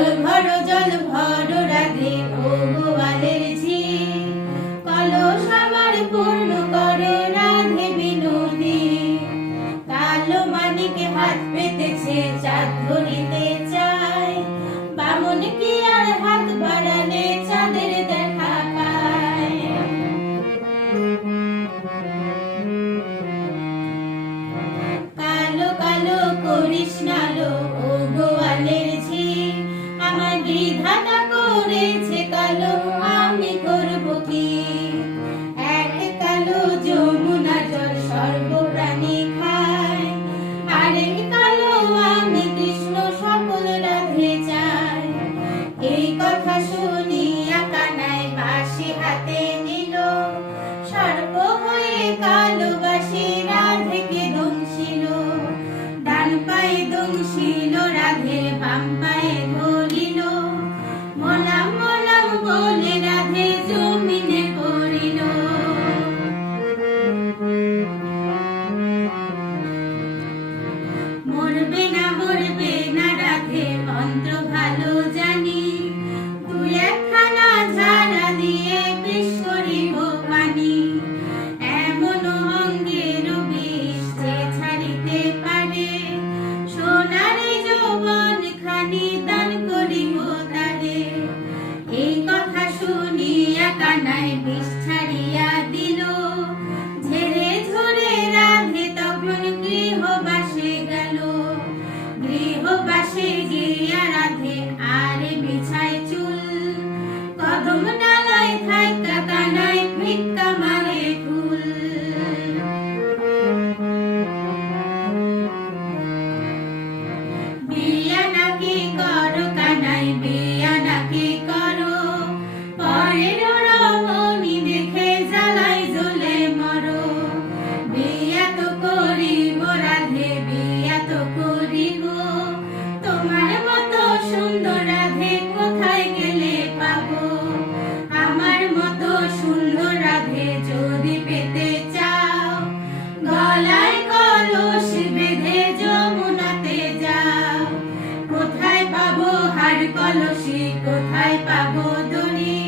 জল ভরো রাধে ও গোয়ালের ঝি, কলস আমার পূর্ণ করো রাধে বিনোদী। কালো মানিকে হাত পেতেছে চাঁদ ধরিতে চায়, বামন কি আর হাত বাড়ালে চাঁদের দেখা পায়। কালো কালো করিস নালো ও গোয়ালের ঝি, আমার বিধাতা করেছে কালো, আমি করব কি। এক কালো যমুনা জল সর্বপ্রাণী খায়, আরেক কালো আমি কৃষ্ণ সকল রাধে চাই। এই কথা শুনিয়া কানাই বাঁশি হাতে নিল, সর্প হয়ে কালো বাঁশি রাধেকে দংশিল। ডান পায়ে দংশিল রাধে, বাম পায়ে ধরিল, মোলাম মোলাম বলে রাধে জমিনে পড়িল। মরবে না রাধে মন্ত্র ভালো জানি, তুই একখানা ঝাড়া দিয়ে বিষ করিব পানি। এমন অঙ্গের বিষ যে ছাড়িতে পারে, সোনার যৌবন খানি দান করিব তারে। এই কথা শুনিয়া কানাই বিষ ছাড়িয়া দিল, ঝেড়ে ঝরে রাধে তখন গৃহবাসে গেল। গৃহবাসে গিয়া রাধে আর বিছায় চুল, কদম ডালায় থাইকা কানাই ভিক্ষা মাগে ফুল। বিয়া নাকি করো কানাই, বিয়া নাকি করো, পরের রমণী দেখে জ্বালাই জ্বলে মরো। বিয়া তো করিব রাধে, বিয়া তো করিব, তোমার মতো সুন্দর রাধে কোথায় গেলে পাবো। আমার মতো সুন্দর রাধে যদি পেতে চাও, গলায় কলস বেঁধে যমুনাতে যাও। কোথায় পাবো হার কলসি, কোথায় পাবো দড়ি,